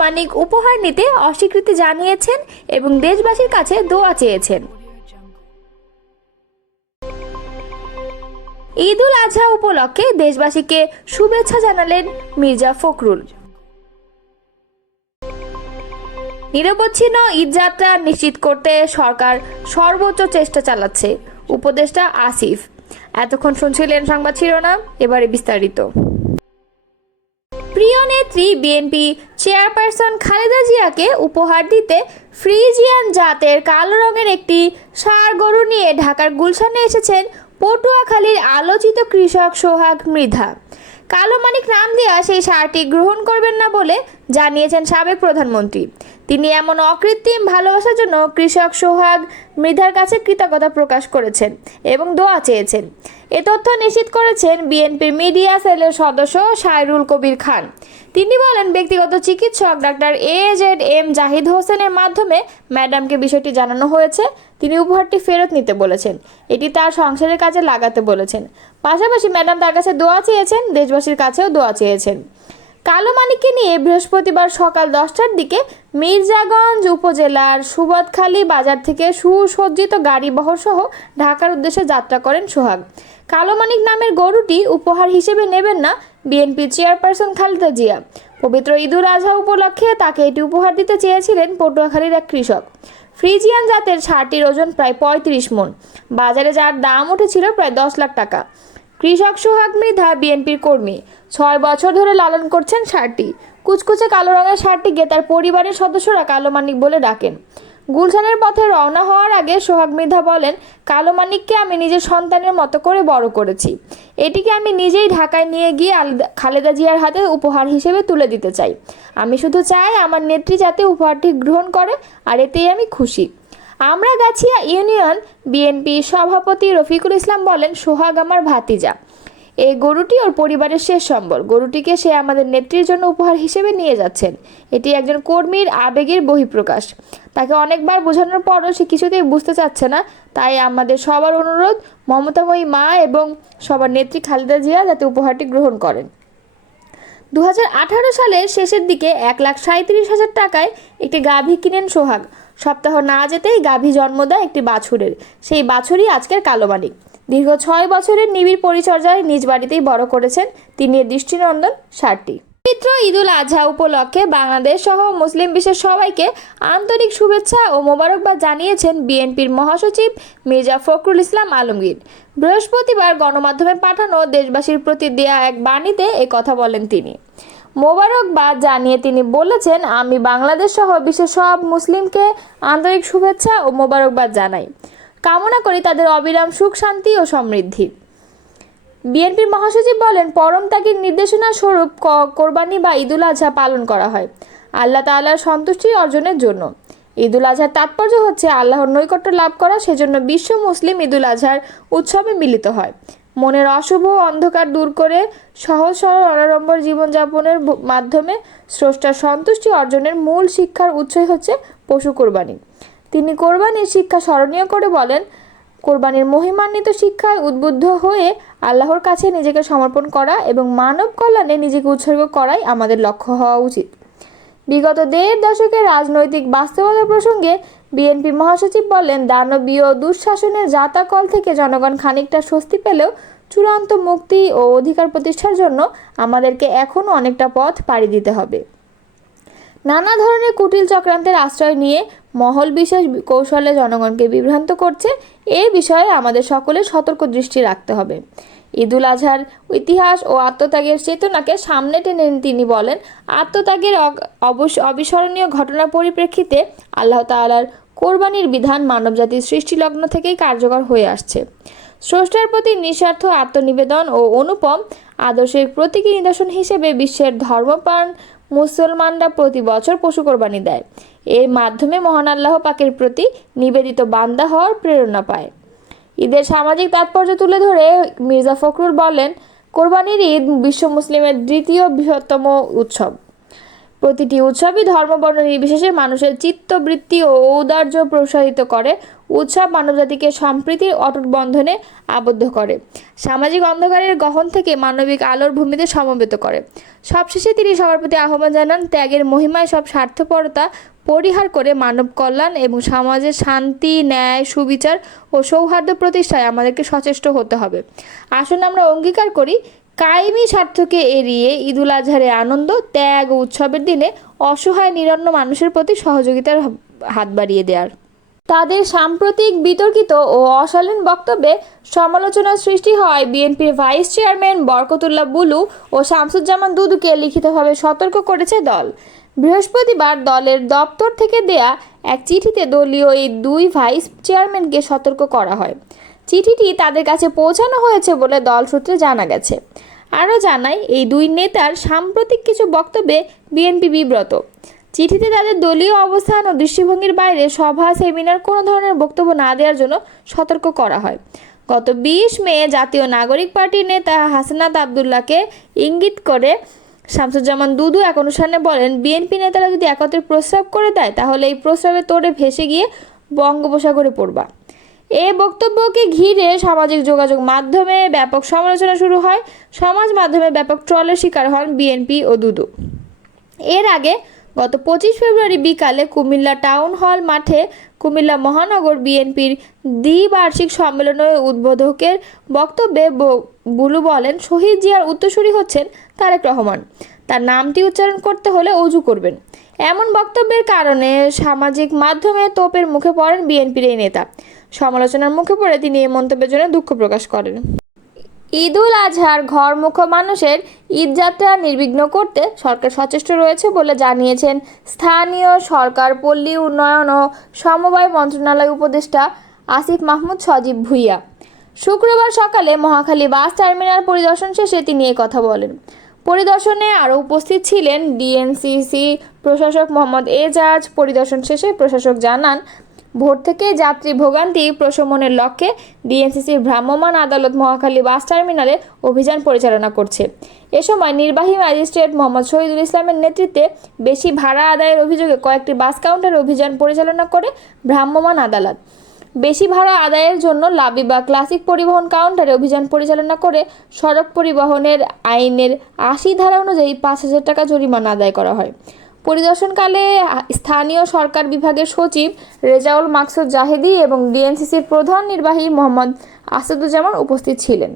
মানিক উপহার নিতে অস্বীকৃতি জানিয়েছেন এবং দেশবাসীর কাছে দোয়া চেয়েছেন। ঈদ উল আজহা উপলক্ষে দেশবাসীকে শুভেচ্ছা জানালেন মির্জা ফখরুল। নিরবচ্ছিন্ন ঈদযাত্রা নিশ্চিত করতে সরকার সর্বোচ্চ চেষ্টা চালাচ্ছে, উপদেষ্টা আসিফ। এতক্ষণ শুনছিলেন সংবাদ শিরোনাম, এবারে বিস্তারিত। প্রিয় নেত্রী বিএনপি চেয়ারপারসন খালেদা জিয়াকে উপহার দিতে ফ্রিজিয়ান জাতের কালো রঙের একটি ষাঁড় গরু নিয়ে ঢাকার গুলশানে এসেছেন পটুয়াখালীর আলোচিত কৃষক সোহাগ মৃধা। কালো মানিক নাম দেওয়া সেই ষাঁড়টি গ্রহণ করবেন না বলে জানিয়েছেন সাবেক প্রধানমন্ত্রী। তিনি এমন অকৃত্রিম ভালোবাসার জন্য কৃষক সোহাগ মৃধার কাছে কৃতজ্ঞতা প্রকাশ করেছেন এবং দোয়া চেয়েছেন। এ তথ্য নিশ্চিত করেছেন বিএনপির মিডিয়া সেলের সদস্য সাইরুল কবির খান। তিনি বলেন, ব্যক্তিগত চিকিৎসক ডাক্তার AZM জাহিদ হোসেনের মাধ্যমে ম্যাডামকে বিষয়টি জানানো হয়েছে। তিনি উপহারটি ফেরত নিতে বলেছেন, এটি তার সংসারের কাজে লাগাতে বলেছেন। পাশাপাশি ম্যাডাম তার কাছে দোয়া চেয়েছেন, দেশবাসীর কাছেও দোয়া চেয়েছেন। কালো মানিককে নিয়ে বৃহস্পতিবার সকাল 10টার দিকে মির্জাগঞ্জ উপজেলার সুবদখালী বাজার থেকে সুসজ্জিত গাড়িবহর সহ ঢাকার উদ্দেশ্যে যাত্রা করেন সোহাগ। কালো মানিক নামের গরুটি উপহার হিসেবে নেবেন না বিএনপি চেয়ারপারসন খালেদা জিয়া। পবিত্র ঈদ উল আজহা উপলক্ষে তাকে এটি উপহার দিতে চেয়েছিলেন পটুয়াখালীর এক কৃষক। ফ্রিজিয়ান জাতের ষাঁড়টির ওজন প্রায় 35 মণ, বাজারে যার দাম উঠেছিল প্রায় 10 লাখ টাকা। কৃষক সোহাগ মৃধা বিএনপির কর্মী, 6 বছর ধরে লালন করছেন ষাঁড়টি। কুচকুচে কালো রঙের ষাঁড়টিকে তার পরিবারের সদস্যরা কালো মানিক বলে ডাকেন। গুলশানের পথে রওনা হওয়ার আগে সোহাগ মৃধা বলেন, কালো মানিককে আমি নিজের সন্তানের মতো করে বড় করেছি। এটিকে আমি নিজেই ঢাকায় নিয়ে গিয়ে খালেদা জিয়ার হাতে উপহার হিসেবে তুলে দিতে চাই। আমি শুধু চাই আমার নেত্রী যাতে উপহারটি গ্রহণ করে, আর এতেই আমি খুশি। আমরাগাছিয়া ইউনিয়ন বিএনপি সভাপতি রফিকুল ইসলাম বলেন, সোহাগ আমার ভাতিজা। এই গরুটি ওর পরিবারের শেষ সম্বল। গরুটিকে সে আমাদের নেত্রীর জন্য উপহার হিসেবে নিয়ে যাচ্ছেন। এটি একজন কর্মীর আবেগের বহিঃপ্রকাশ। তাকে অনেকবার বোঝানোর পরও সে কিছুতেই বুঝতে চাচ্ছে না। তাই আমাদের সবার অনুরোধ, মমতাময়ী মা এবং সবার নেত্রী খালেদা জিয়া যাতে উপহারটি গ্রহণ করেন। 2018 সালের শেষের দিকে 1,37,000 টাকায় একটি গাভী কিনেন সোহাগ। সপ্তাহ না যেতেই গাভী জন্ম দেয় একটি বাছুরের। সেই বাছুরই আজকের কালো মানিক। দীর্ঘ 6 বছরের নিবিড় পরিচর্যায় নিজ বাড়িতেই বড় করেছেন তিনি এই দৃষ্টিনন্দন ষাঁড়টি। পবিত্র ঈদ উল আজহা উপলক্ষে বাংলাদেশ সহ মুসলিম বিশ্বের সবাইকে আন্তরিক শুভেচ্ছা ও মোবারকবাদ জানিয়েছেন বিএনপির মহাসচিব মির্জা ফখরুল ইসলাম আলমগীর। বৃহস্পতিবার গণমাধ্যমে পাঠানো দেশবাসীর প্রতি দেয়া এক বাণীতে এ কথা বলেন তিনি। মোবারকবাদ জানিয়ে তিনি বলেছেন, আমি বাংলাদেশ সহ বিশ্বের সব মুসলিমকে আন্তরিক শুভেচ্ছা ও মোবারকবাদ জানাই। কামনা করি তাদের অবিরাম সুখ, শান্তি ও সমৃদ্ধি। বিএনপির মহাসচিব বলেন, পরম ত্যাগের নির্দেশনা স্বরূপ কোরবানি বা ঈদ উল আজহা পালন করা হয় আল্লাহ তাআলার সন্তুষ্টি অর্জনের জন্য। ঈদ উল আজহার তাৎপর্য হচ্ছে আল্লাহর নৈকট্য লাভ করা। সেজন্য বিশ্ব মুসলিম ঈদ উল আজহার উৎসবে মিলিত হয়। মনের অশুভ অন্ধকার দূর করে সহজ সরল অনাড়ম্বর জীবনযাপনের মাধ্যমে স্রষ্টার সন্তুষ্টি অর্জনের মূল শিক্ষার উৎসই হচ্ছে পশু কোরবানি। তিনি কোরবানির শিক্ষা স্মরণীয় করে বলেন, কোরবানির মহিমান্বিত শিক্ষায় উদ্বুদ্ধ হয়ে আল্লাহর কাছে নিজেকে সমর্পণ করা এবং মানব কল্যাণে নিজেকে উৎসর্গ করাই আমাদের লক্ষ্য হওয়া উচিত। বিগত 1.5 দশকের রাজনৈতিক বাস্তবতা প্রসঙ্গে বিএনপি মহাসচিব বলেন, দানবীয় দুঃশাসনের জাতাকল থেকে জনগণ খানিকটা স্বস্তি পেলেও চূড়ান্ত মুক্তি ও অধিকার প্রতিষ্ঠার জন্য আমাদেরকে এখনও অনেকটা পথ পাড়ি দিতে হবে। নানা ধরনের কুটিল চক্রান্তের আশ্রয় নিয়ে মহল বিশেষ কৌশলে জনগণকে বিভ্রান্ত করছে। এই বিষয়ে আমাদের সকলের সতর্ক দৃষ্টি রাখতে হবে। ঈদ উল আজহার ইতিহাস ও আত্মত্যাগের চেতনাকে সামনে টেনে তিনি বলেন, আত্মত্যাগের অবিস্মরণীয় ঘটনার পরিপ্রেক্ষিতে আল্লাহ তাআলার কোরবানির বিধান মানবজাতির সৃষ্টিলগ্ন থেকেই কার্যকর হয়ে আসছে। স্রষ্টার প্রতি নিঃস্বার্থ আত্মনিবেদন ও অনুপম আদর্শের প্রতীকী নিদর্শন হিসেবে বিশ্বের ধর্মপ্রাণ মুসলমানরা প্রতি বছর পশু কোরবানি দেয়। এর মাধ্যমে মহান আল্লাহ পাকের প্রতি নিবেদিত বান্দা হওয়ার প্রেরণা পায়। ঈদের সামাজিক তাৎপর্য তুলে ধরে মির্জা ফখরুল বলেন, কোরবানির ঈদ বিশ্ব মুসলিমের দ্বিতীয় বৃহত্তম উৎসব। প্রতিটি উৎসবই ধর্মবর্ণ নির্বিশেষে মানুষের চিত্তবৃত্তি ও ঔদার্য প্রসারিত করে। উৎসব মানবজাতিকে সম্প্রীতির অটুট বন্ধনে আবদ্ধ করে, সামাজিক অন্ধকারের গহন থেকে মানবিক আলোর ভূমিতে সমবেত করে। সবশেষে তিনি সবার প্রতি আহ্বান জানান, ত্যাগের মহিমায় সব স্বার্থপরতা পরিহার করে মানব কল্যাণ এবং সমাজের শান্তি, ন্যায়, সুবিচার ও সৌহার্দ্য প্রতিষ্ঠায় আমাদেরকে সচেষ্ট হতে হবে। আসুন আমরা অঙ্গীকার করি, কায়েমি স্বার্থকে এড়িয়ে ঈদুল আজহারের আনন্দ, ত্যাগ ও উৎসবের দিনে অসহায় নিরন্ন মানুষের প্রতি সহযোগিতার হাত বাড়িয়ে দেওয়ার। তাদের সাম্প্রতিক বিতর্কিত ও অশালীন বক্তব্যে সমালোচনার সৃষ্টি হয় বিএনপির ভাইস চেয়ারম্যান বরকতুল্লাহ বুলু ও শামসুজ্জামান দুদুকে লিখিতভাবে সতর্ক করেছে দল। বৃহস্পতিবার দলের দপ্তর থেকে দেয়া এক চিঠিতে দলীয় এই দুই ভাইস চেয়ারম্যানকে সতর্ক করা হয়। চিঠিটি তাদের কাছে পৌঁছানো হয়েছে বলে দল সূত্রে জানা গেছে। আরও জানায়, এই দুই নেতার সাম্প্রতিক কিছু বক্তব্যে বিএনপি বিব্রত। চিঠিতে তাদের দলীয় অবস্থান ও দৃষ্টিভঙ্গির বাইরে সভা, সেমিনার কোনো ধরনের বক্তব্য না দেওয়ার জন্য সতর্ক করা হয়। গত 20 মে জাতীয় নাগরিক পার্টির নেতা হাসনাত আবদুল্লাহকে ইঙ্গিত করে শামসুজ্জামান দুদু এক অনুষ্ঠানে বলেন, বিএনপি নেতারা যদি একত্রে প্রস্রাব করে দেয় তাহলে এই প্রস্রাবের তোড়ে ভেসে গিয়ে বঙ্গোপসাগরে পড়বা। এই বক্তব্যকে ঘিরে সামাজিক যোগাযোগ মাধ্যমে ব্যাপক সমালোচনা শুরু হয়। সমাজ মাধ্যমে ব্যাপক ট্রলের শিকার হন বিএনপি ও দুদু। এর আগে গত 25 ফেব্রুয়ারি বিকালে কুমিল্লা টাউন হল মাঠে কুমিল্লা মহানগর বিএনপির দ্বিবার্ষিক সম্মেলনের উদ্বোধকের বক্তব্যে বুলু বলেন, শহীদ জিয়ার উত্তরসূরি হচ্ছেন তারেক রহমান, তার নামটি উচ্চারণ করতে হলে অজু করবেন। এমন বক্তব্যের কারণে সামাজিক মাধ্যমে তোপের মুখে পড়েন বিএনপির এই নেতা। সমালোচনার মুখে পড়ে তিনি এই মন্তব্যের জন্য দুঃখ প্রকাশ করেন। ঈদুল আজহার ঘরমুখো মানুষের ঈদযাত্রা নির্বিঘ্ন করতে সরকার সচেষ্ট রয়েছে বলে জানিয়েছেন স্থানীয় সরকার, পল্লী উন্নয়ন ও সমবায় মন্ত্রণালয় উপদেষ্টা আসিফ মাহমুদ সজীব ভুঁইয়া। শুক্রবার সকালে মহাখালী বাস টার্মিনাল পরিদর্শন শেষে তিনি এই কথা বলেন। পরিদর্শনে আরও উপস্থিত ছিলেন ডিএনসিসি প্রশাসক মোহাম্মদ এজাজ। পরিদর্শন শেষে প্রশাসক জানান, ভোর থেকে যাত্রী ভোগান্তি প্রশমনের লক্ষ্যে ডিএনসিসির ভ্রাম্যমাণ আদালত মহাখালী বাস টার্মিনালে অভিযান পরিচালনা করছে। এ সময় নির্বাহী ম্যাজিস্ট্রেট মোহাম্মদ শহীদুল ইসলামের নেতৃত্বে বেশি ভাড়া আদায়ের অভিযোগে কয়েকটি বাস কাউন্টারে অভিযান পরিচালনা করে ভ্রাম্যমাণ আদালত। বেশি ভাড়া আদায়ের জন্য লাবি বা ক্লাসিক পরিবহন কাউন্টারে অভিযান পরিচালনা করে সড়ক পরিবহনের আইনের 80 ধারা অনুযায়ী 5,000 টাকা জরিমানা আদায় করা হয়। পরিদর্শনকালে স্থানীয় সরকার বিভাগের সচিব রেজাউল মাকসুদ জাহেদি এবং ডিএনসিসির প্রধান নির্বাহী মোহাম্মদ আসাদুজ্জামান উপস্থিত ছিলেন।